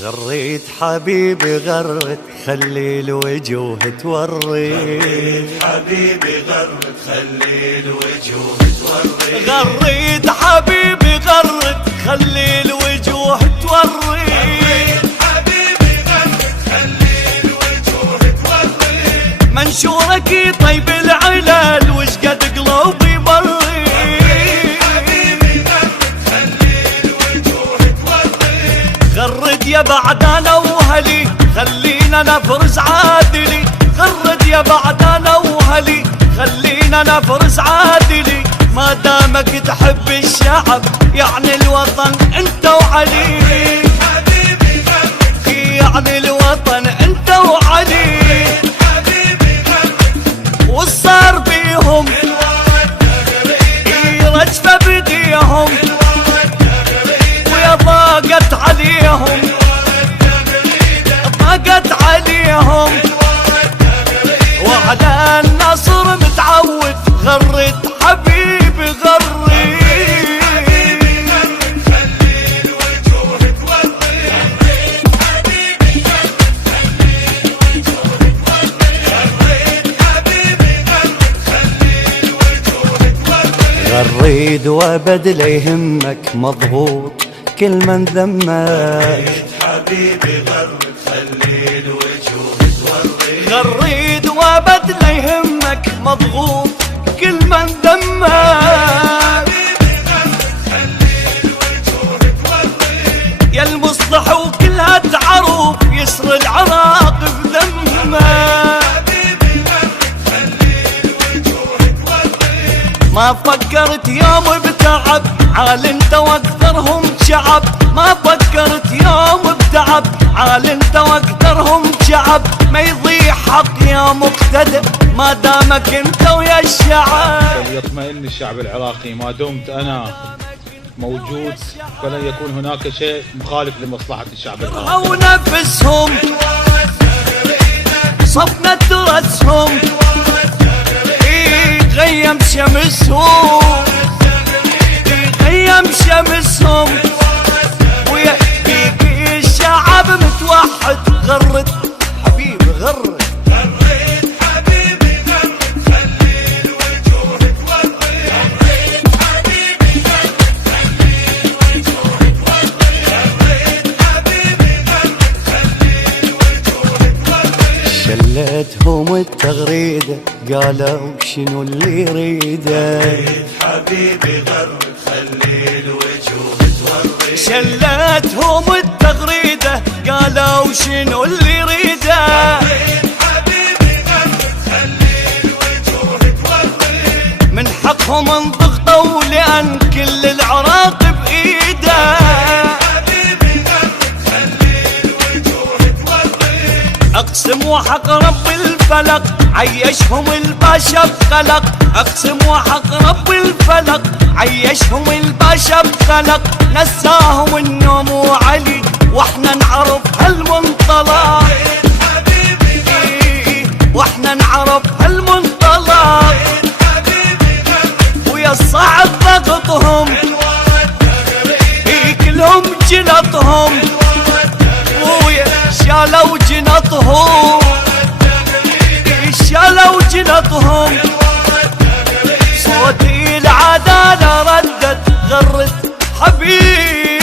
غريت حبيبي غرت خلي الوجوه توري، حبيبي غرت خلي الوجوه توري، غريت حبيبي غرت خلي الوجوه توري، حبيبي غرت خلي الوجوه توري، منشورك يطيب العلل وش قد قلوبي بري، حبيبي غرت خلي الوجوه توري، غرد يا بعد انا وهلي خلينا نفرز عادلي، غرد يا بعد انا وهلي خلينا نفرز عادلي، ما دامك تحب الشعب يعني الوطن انت وعلي، حبيبي غرت يعني الوطن انت وعلي، حبيبي غرت والصار بيهم رجفة بديهم ويا ضاقت عليهم، ضاقت عليهم وعلى النصر متعود، غرد حبيبي غري، خلي الوجوه توري، حبيبي غرت خلي الوجوه توري، حبيبي غرت خلي الوجوه توري، غريد وابد لا يهمك مضبوط كل من ذمك، حبيبي غرت خلي الوجوه توري، غريد وابد لا يهمك مضغوط كل من ذمك، يا المصلح وكلها تعرف يسر العراق بذمك، ما فكرت يوم بتعب عال انت واكثرهم شعب، ما فكرت يوم بتعب عال انت واكثرهم شعب، ما يضيع حق يا مقتدى ما دامك انت ويا الشعب، فليطمئن الشعب العراقي ما دمت انا موجود، فلن يكون هناك شيء مخالف لمصلحة الشعب العراقي. او نفسهم صفنا ترسهم غيم شمسهم، غيم شمسهم ويحكي الشعب متوحد، غرد حبيبي غرد، حبيبي غرت خلي الوجوه توري، حبيبي غرت خلي الوجوه توري، حبيبي غرت خلي الوجوه توري، شلتهم التغريدة قالوا شنو اللي يريده، حبيبي غرت خلي الوجوه توري، شلتهم التغريدة قالوا شنو اللي يريده، حبيبي غرت خلي الوجوه توري، من حقهم انضغطوا لأن كل العراق بإيده، حبيبي غرت خلي الوجوه توري، اقسم وحق رب الفلق عيشهم الباشا بخلق، اقسم وحق رب الفلق عيشهم الباشا بخلق، نساهم النوم وعلي واحنا نعرف هالمنطلق، حبيبي واحنا نعرف هالمنطلق، حبيبي غرت ويا صعب ضغطهم كلهم جنطهم ويا شالوا جنطهم، شالوا جنطهم صوتي العدالة ردت، غرد حبيبي